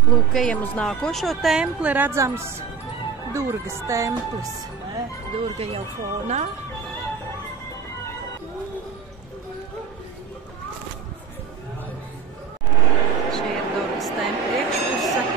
Lūk, ejam uz nākošo templi, redzams Durgas templis. Durga jau fonā. Šī ir Durgas templi iekšpuse.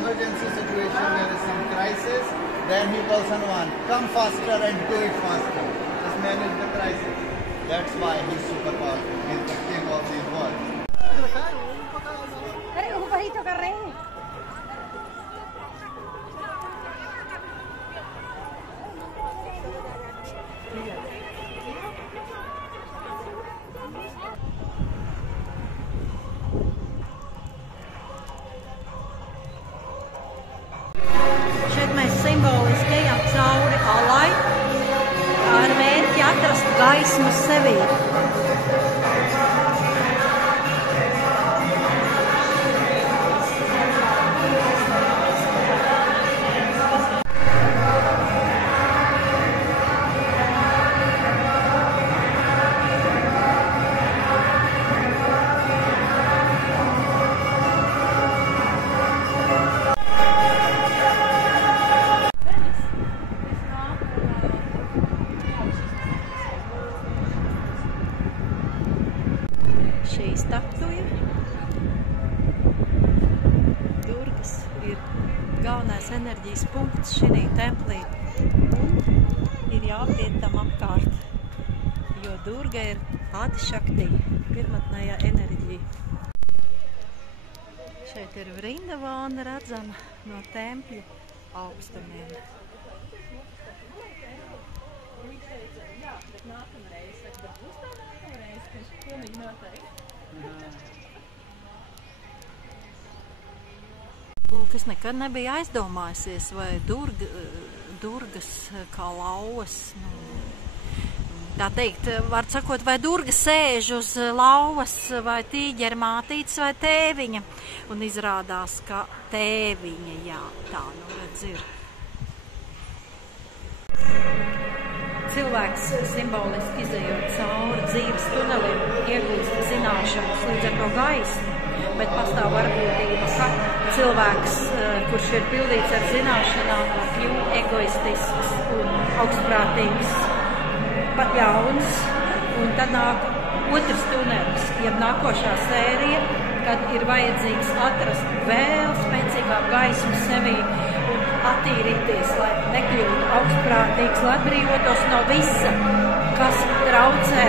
Emergency situation, there is some crisis, then he calls Hanuman, come faster and do it faster. Just manage the crisis. That's why he's super powerful. He's the king of these worlds. Šeit mēs simboliski ejam cauri alai ar mērķi atrast gaismu sevī. Šī statuja Durgas ir galvenais enerģijas punkts šī templī un ir jāpiet tam apkārt, jo Durga ir Adi-Shakti, pirmatnējā enerģija. Šeit ir Vrindavāna redzama no tempļa augstumiem. Lūk, es nekad nebiju aizdomājusies, vai Durgas kā lauvas, tā teikt, var sakot, vai Durga sēž uz lauvas, vai tīģera mātītes, vai tēviņa. Un izrādās, ka tēviņa, jā, tā redz ir. Cilvēks simboliski izejot cauri dzīves tunelim, iegūst zināšanas līdz ar to gaismu, bet pastāv varbūtība, ka cilvēks, kurš ir pildīts ar zināšanām, kļūst egoistisks un augstprātīgs, pat jauns, un tad nāk otrs tunelis, jeb nākošā sērija, kad ir vajadzīgs atrast vēl spēcīgāku gaismu sevī un attīrīties, lai nekļūtu augstprātīgs, lai atbrīvotos no visa, kas traucē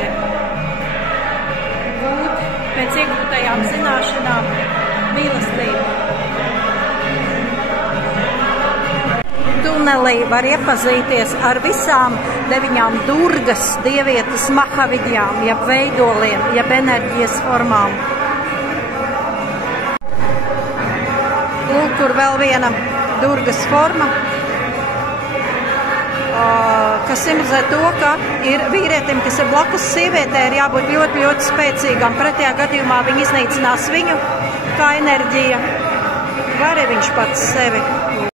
būt pēc iegūtajām zināšanām mīlestību. Tunelī var iepazīties ar visām 9 Durgas dievietes mahavidjām, jeb veidoliem, jeb enerģijas formām. Lūk, tur vēl viena Durgas forma, kas simbolizē to, ka ir vīrietim, kas ir blakus sievietē, ir jābūt ļoti, ļoti spēcīgam. Pretējā gadījumā viņi iznīcinās viņu kā enerģija, vai arī viņš pats sevi.